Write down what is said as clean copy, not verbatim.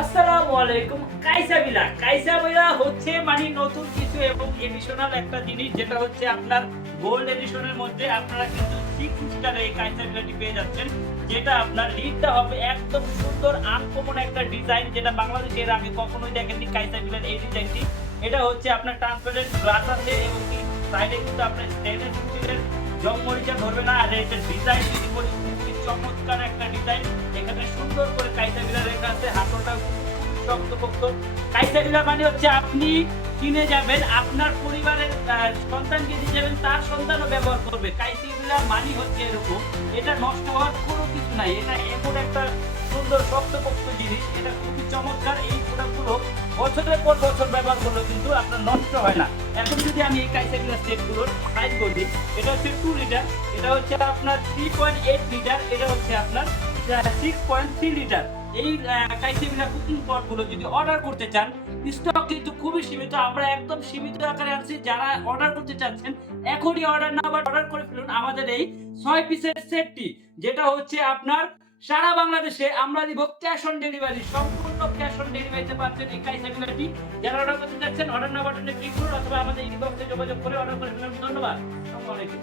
আসসালামু আলাইকুম। কাইসাবিলা হচ্ছে মানে নতুন কিছু এবং এডিশনাল একটা জিনিস, যেটা হচ্ছে আপনার গোল্ড এডিশনের মধ্যে আপনারা কিন্তু 6 স্টার এই কাইসাবিলাটি পেয়ে যাচ্ছেন। যেটা আপনার লিডটা হবে একদম সুন্দর আনকমন একটা ডিজাইন, যেটা বাংলাদেশে এর আগে কখনোই দেখেননি কাইসাবিলার এই ডিজাইনটি। এটা হচ্ছে আপনার ট্রান্সপারেন্ট গ্লাস আছে এবং কি সাইডে কিন্তু আপনার স্টেনলেস স্টিলের জংমরিচা ধরবে না। আর এটার ডিজাইন যদি বলি, খুবই চমৎকার একটা ডিজাইন। এখানে সুন্দর করে কাইসাবিলা লেখা আছে, হাতলটা শক্তপোক্ত। কাইসাবিলা মানে হচ্ছে আপনি কিনে যাবেন, আপনার পরিবারের সন্তানকে দিয়ে যাবেন, তার সন্তানও ব্যবহার করবে। কাইসাবিলা মানে হচ্ছে এরকম, এটা নষ্ট হওয়ার কোনো কিছু নাই। এটা এমন একটা সুন্দর শক্তপোক্ত জিনিস, এটা খুবই চমৎকার। এই প্রোডাক্টগুলো বছরের পর বছর ব্যবহার করলেও কিন্তু আপনার নষ্ট হয় না। এখন যদি আমি এই কাইসাবিলা সেটগুলোর সাইজ বলি, এটা হচ্ছে 2 লিটার, এটা হচ্ছে আপনার 3.8 লিটার, এটা হচ্ছে আপনার 6.3 লিটার। এই কাইসাবিলা কুকিং পটগুলো যদি অর্ডার করতে চান, স্টক কিন্তু খুবই সীমিত। আমরা একদম সীমিত আকারে আনছি। যারা অর্ডার করতে চাচ্ছেন, এখনই অর্ডার নাম্বার অর্ডার করে ফেলুন আমাদের এই 6 পিসের সেটটি, যেটা হচ্ছে আপনার সারা বাংলাদেশে আমরা দিব ক্যাশ অন ডেলিভারি। সম্পূর্ণ ক্যাশ অন ডেলিভারিতে পাচ্ছেন এই কাইসাবিলাটি। যারা অর্ডার করতে চাচ্ছেন, অর্ডার নাম্বারটা ক্লিক করুন অথবা আমাদের ইনবক্সে যোগাযোগ করে অর্ডার করে ফেলুন। ধন্যবাদ। আসসালামু আলাইকুম।